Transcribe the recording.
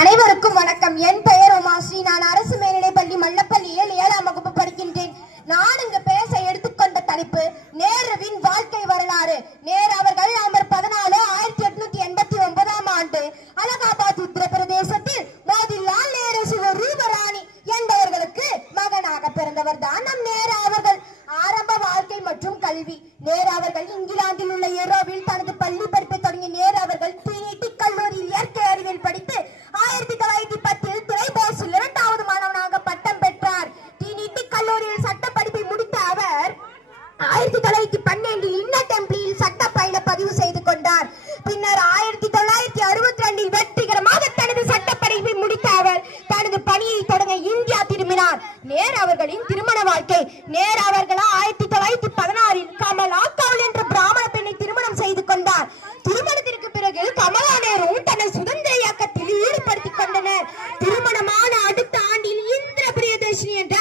அனைவருக்கும் வணக்கம். என் பெயர் உமாஸ்ரீ. நான் அரசு மேல்நிலைப்பள்ளி மல்லப்பள்ளியில் 7ஆம் வகுப்பு படிக்கின்றேன். நான் இங்கு பேச எடுத்துக்கொண்ட தலைப்பு நேருவின் வாழ்க்கை வரலாறு. நேரு அவர்கள் நவம்பர் 14, 1889ஆம் ஆண்டு அலகாபாத் உத்தரப்பிரதேசத்தில் மோதிலால் நேரு சிவரூபராணி என்பவர்களுக்கு மகனாக பிறந்தவர் தான் நம் நேரு அவர்கள். ஆரம்ப வாழ்க்கை மற்றும் கல்வி. நேரு அவர்கள் இங்கிலாந்தில் உள்ள ஏரோவில் தனது பள்ளி படிப்பை தொடங்கிய நேரு அவர்கள் டிரினிட்டி கல்லூரியில் இயற்கை அறிவியல் படித்து 1910 துறைபோஸில் 2வது மாணவனாக பட்டம் பெற்றார். டிரினிட்டி கல்லூரியில் சட்ட படிப்பை முடித்த அவர் 1912 இன்னர் டெம்பிளில் சட்ட பயில பதிவு செய்து கொண்டார். பின்னர் 1962 வெற்றிகரமாக தனது சட்ட படிப்பை முடித்த அவர் தனது பணியை தொடங்க இந்தியா திரும்பினார். நேரு அவர்களின் திருமண வாழ்க்கை. நேரு அவர்கள் 1916 கமலா கவுல் என்ற பிராமண பெண்ணை திருமணம் செய்து கொண்டார். திருமணத்திற்கு பிறகு கமலா நேருவும் தனது சுதந்திர இயக்கத்தில் ஈடுபடுத்திக் கொண்டனர். திருமணமான அடுத்த ஆண்டில் இந்திர பிரியதர்ஷினி என்ற